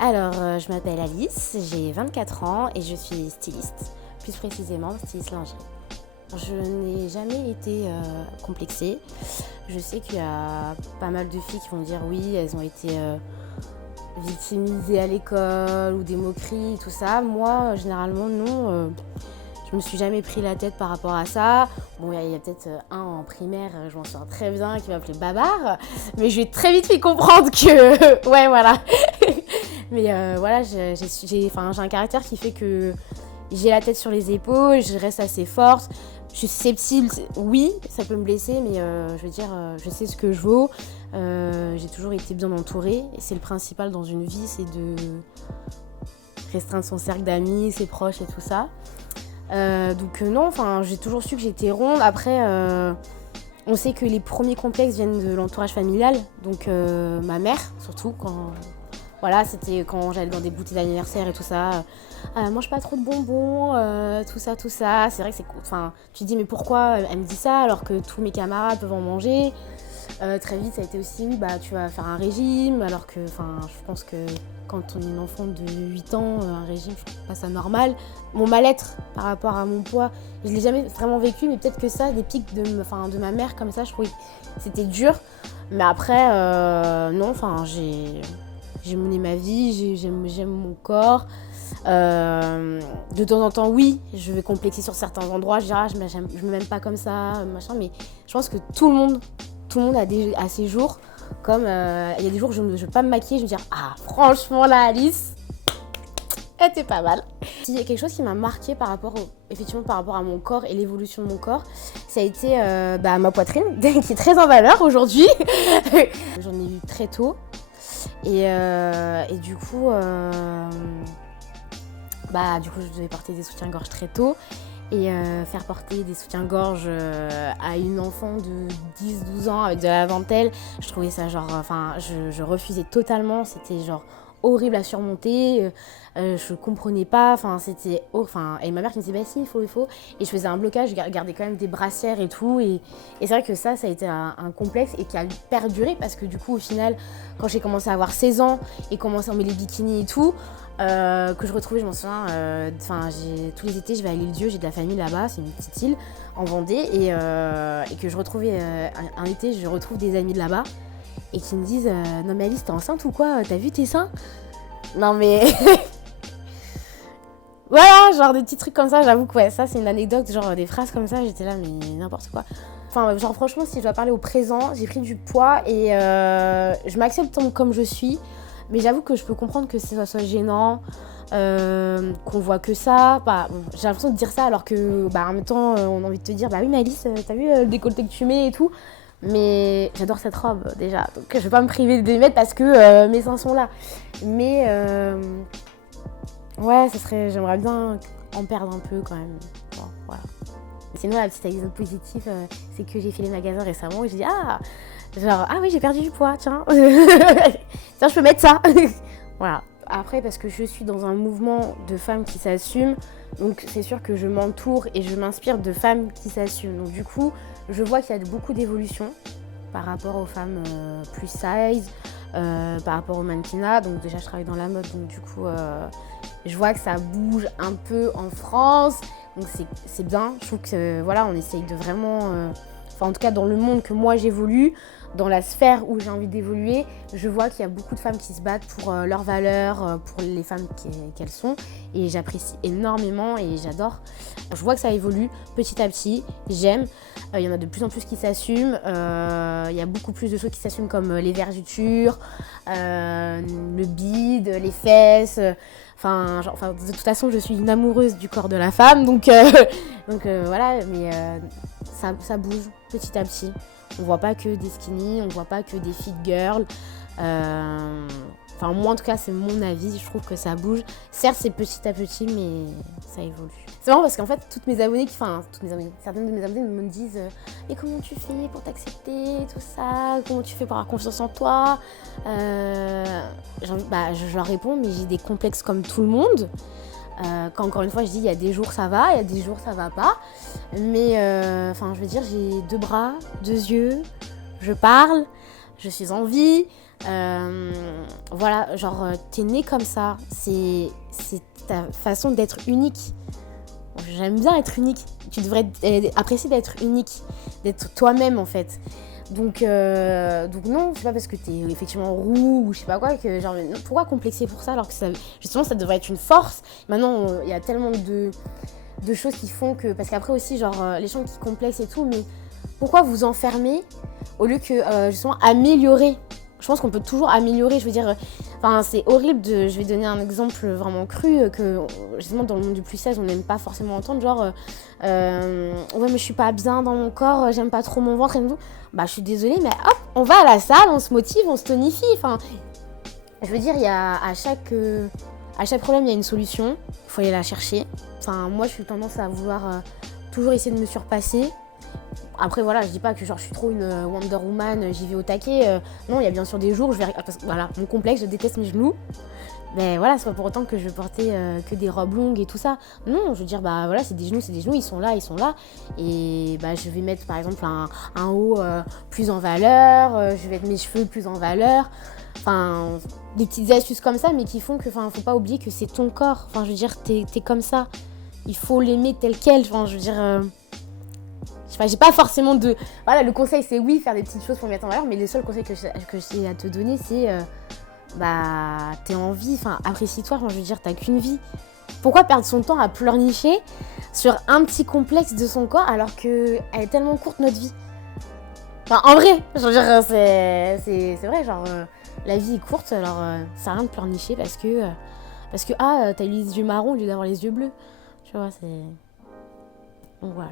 Alors, je m'appelle Alice, j'ai 24 ans et je suis styliste, plus précisément styliste lingerie. Je n'ai jamais été complexée. Je sais qu'il y a pas mal de filles qui vont dire oui, elles ont été victimisées à l'école ou des moqueries et tout ça. Moi, généralement, non. Je me suis jamais pris la tête par rapport à ça. Bon, il y a peut-être un en primaire, je m'en souviens très bien, qui m'appelait Babar. Mais je lui ai très vite fait comprendre que... ouais, voilà. Mais voilà, j'ai un caractère qui fait que j'ai la tête sur les épaules, je reste assez forte. Je suis susceptible, oui, ça peut me blesser, mais je veux dire, je sais ce que je vaux. J'ai toujours été bien entourée. Et c'est le principal dans une vie, c'est de restreindre son cercle d'amis, ses proches et tout ça. Donc non, j'ai toujours su que j'étais ronde. Après, on sait que les premiers complexes viennent de l'entourage familial. Donc ma mère, surtout, voilà, c'était quand j'allais dans des boutiques d'anniversaire et tout ça. Mange pas trop de bonbons, tout ça. C'est vrai que tu te dis mais pourquoi elle me dit ça alors que tous mes camarades peuvent en manger. Très vite, ça a été aussi, tu vas faire un régime, alors que, je pense que quand on est une enfant de 8 ans, un régime, je trouve pas ça normal. Mon mal-être par rapport à mon poids, je l'ai jamais vraiment vécu, mais peut-être que ça, des pics de ma mère comme ça, je trouvais que c'était dur. Mais après, non, j'ai mené ma vie, j'aime mon corps. De temps en temps, oui, je vais complexer sur certains endroits, je dirais, je me m'aime pas comme ça, machin, mais je pense que tout le monde a ses jours. Comme il y a des jours où je ne veux pas me maquiller, je me dis franchement là Alice, elle était pas mal. Il y a quelque chose qui m'a marqué effectivement par rapport à mon corps et l'évolution de mon corps, ça a été ma poitrine qui est très en valeur aujourd'hui. J'en ai eu très tôt et du coup je devais porter des soutiens-gorge très tôt. Et faire porter des soutiens-gorge à une enfant de 10-12 ans avec de la dentelle, je trouvais ça je refusais totalement, c'était horrible à surmonter, je comprenais pas, et ma mère qui me disait si, il faut, et je faisais un blocage, je gardais quand même des brassières et tout, et c'est vrai que ça a été un complexe et qui a perduré parce que du coup au final, quand j'ai commencé à avoir 16 ans et commencé à mettre les bikinis et tout, que je retrouvais, je m'en souviens, tous les étés je vais à l'île Dieu, j'ai de la famille là-bas, c'est une petite île en Vendée, et que je retrouvais un été, je retrouve des amis de là-bas et qui me disent non mais Alice, t'es enceinte ou quoi, t'as vu tes seins? Non mais voilà, genre des petits trucs comme ça, j'avoue que ouais, ça c'est une anecdote, genre des phrases comme ça, j'étais là mais n'importe quoi. Franchement, si je dois parler au présent, j'ai pris du poids et je m'accepte comme je suis. Mais j'avoue que je peux comprendre que ça soit gênant, qu'on voit que ça. J'ai l'impression de dire ça alors que, en même temps, on a envie de te dire, oui, mais Alice, t'as vu le décolleté que tu mets et tout. Mais j'adore cette robe déjà, donc je vais pas me priver de les mettre parce que mes seins sont là. Mais ouais, j'aimerais bien en perdre un peu quand même. Bon, voilà. Sinon, la petite anecdote positive, c'est que j'ai fait les magasins récemment et j'ai dit oui, j'ai perdu du poids, tiens. Tiens, je peux mettre ça. Voilà. Après, parce que je suis dans un mouvement de femmes qui s'assument, donc c'est sûr que je m'entoure et je m'inspire de femmes qui s'assument. Donc du coup, je vois qu'il y a beaucoup d'évolutions par rapport aux femmes plus size, par rapport au mannequinat. Donc déjà, je travaille dans la mode, donc du coup, je vois que ça bouge un peu en France. Donc c'est bien. Je trouve que on essaye de vraiment... en tout cas, dans le monde que moi j'évolue, dans la sphère où j'ai envie d'évoluer, je vois qu'il y a beaucoup de femmes qui se battent pour leurs valeurs, pour les femmes qu'elles sont. Et j'apprécie énormément et j'adore. Je vois que ça évolue petit à petit, j'aime. Il y en a de plus en plus qui s'assument. Il y a beaucoup plus de choses qui s'assument comme les vergetures, le bide, les fesses. De toute façon, je suis une amoureuse du corps de la femme. Donc voilà, mais ça bouge petit à petit. On voit pas que des skinny, on voit pas que des fit girls. Moi en tout cas, c'est mon avis, je trouve que ça bouge. Certes, c'est petit à petit, mais ça évolue. C'est marrant parce qu'en fait, certaines de mes abonnées me disent mais comment tu fais pour t'accepter, tout ça, comment tu fais pour avoir confiance en toi. Je leur réponds, mais j'ai des complexes comme tout le monde. Quand encore une fois je dis il y a des jours ça va, il y a des jours ça va pas, mais je veux dire j'ai 2 bras, 2 yeux, je parle, je suis en vie, Voilà, genre, t'es né comme ça. C'est ta façon d'être unique. J'aime bien être unique. Tu devrais apprécier d'être unique, d'être toi-même en fait. Donc non, c'est pas parce que t'es effectivement roux ou je sais pas quoi que genre non, pourquoi complexer pour ça alors que ça, justement ça devrait être une force. Maintenant il y a tellement de choses qui font que parce qu'après aussi genre les gens qui complexent et tout, mais pourquoi vous enfermer au lieu que justement améliorer. Je pense qu'on peut toujours améliorer, je veux dire, c'est horrible je vais donner un exemple vraiment cru, que justement dans le monde du plus 16 on n'aime pas forcément entendre, genre, ouais mais je suis pas bien dans mon corps, j'aime pas trop mon ventre et tout. Bah je suis désolée mais hop, on va à la salle, on se motive, on se tonifie, je veux dire, il y a à chaque problème il y a une solution, il faut aller la chercher. Moi je suis tendance à vouloir toujours essayer de me surpasser. Après voilà, je dis pas que genre je suis trop une Wonder Woman, j'y vais au taquet. Non, il y a bien sûr des jours où parce que voilà, mon complexe, je déteste mes genoux. Mais voilà, c'est pas pour autant que je vais porter que des robes longues et tout ça. Non, je veux dire, bah voilà, c'est des genoux, ils sont là. Et bah je vais mettre par exemple un haut plus en valeur, je vais mettre mes cheveux plus en valeur. Des petites astuces comme ça, mais qui font que, faut pas oublier que c'est ton corps. Je veux dire, t'es comme ça. Il faut l'aimer tel quel. Je veux dire... j'ai pas forcément de... Voilà, le conseil, c'est oui, faire des petites choses pour le mettre en valeur, mais le seul conseil que j'ai à te donner, c'est... t'es en vie, apprécie-toi, je veux dire, t'as qu'une vie. Pourquoi perdre son temps à pleurnicher sur un petit complexe de son corps alors qu'elle est tellement courte, notre vie? En vrai, je veux dire, c'est vrai, genre, la vie est courte, alors ça sert à rien de pleurnicher parce que t'as les yeux marrons au lieu d'avoir les yeux bleus. Tu vois, c'est... Donc voilà.